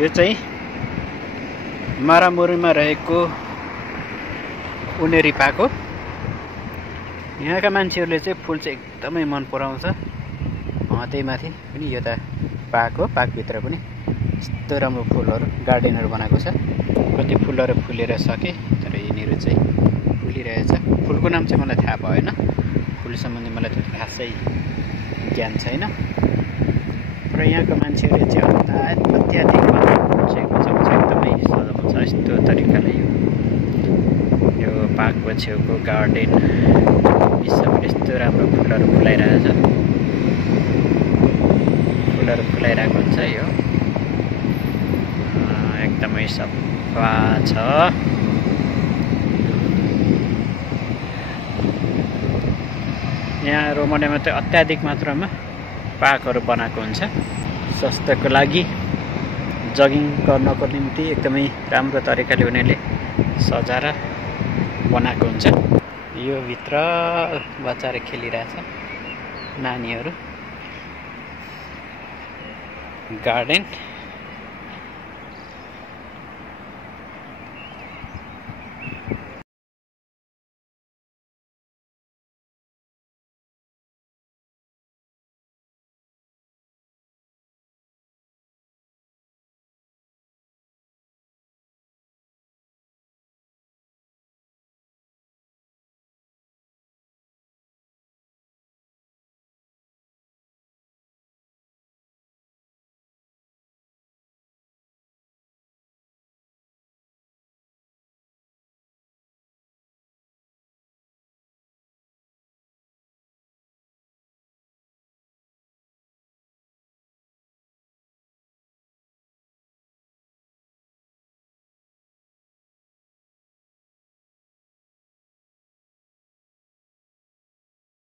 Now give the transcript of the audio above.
यो चाहिँ मारामुरीमा रहेको उनेरी पार्क हो। यहाँका मान्छेहरूले चाहिँ फुल चाहिँ एकदमै मन पराउँछ। त्यही माथि पनि यो त पार्क हो, पार्कभित्र पनि यस्तो राम्रो फुलहरू गार्डनहरू बनाएको छ। कति फुलहरू फुलेर सके, तर यिनीहरू चाहिँ फुलिरहेछ। फुलको नाम चाहिँ मलाई थाहा भएन, फुल सम्बन्धी मलाई त्यति खासै ज्ञान छैन। र यहाँको मान्छेहरूले चाहिँ अत्याधिक एकदमै सजाउँछ यस्तो तरिकाले। यो पार्कको छेउको गार्डन यस्तो राम्रो फुलहरू फुलाइरहेछ। फुलहरू फुलाइरहेको हुन्छ। यो एकदमै सफा छ। यहाँ रोमानियामा चाहिँ अत्याधिक मात्रामा पार्कहरू बनाएको हुन्छ। स्वास्थ्यको लागि, जगिङ गर्नको निम्ति एकदमै राम्रो तरिकाले उनीहरूले सजाएर बनाएको हुन्छ। यो भित्र बच्चाहरू खेलिरहेछ, नानीहरू। गार्डन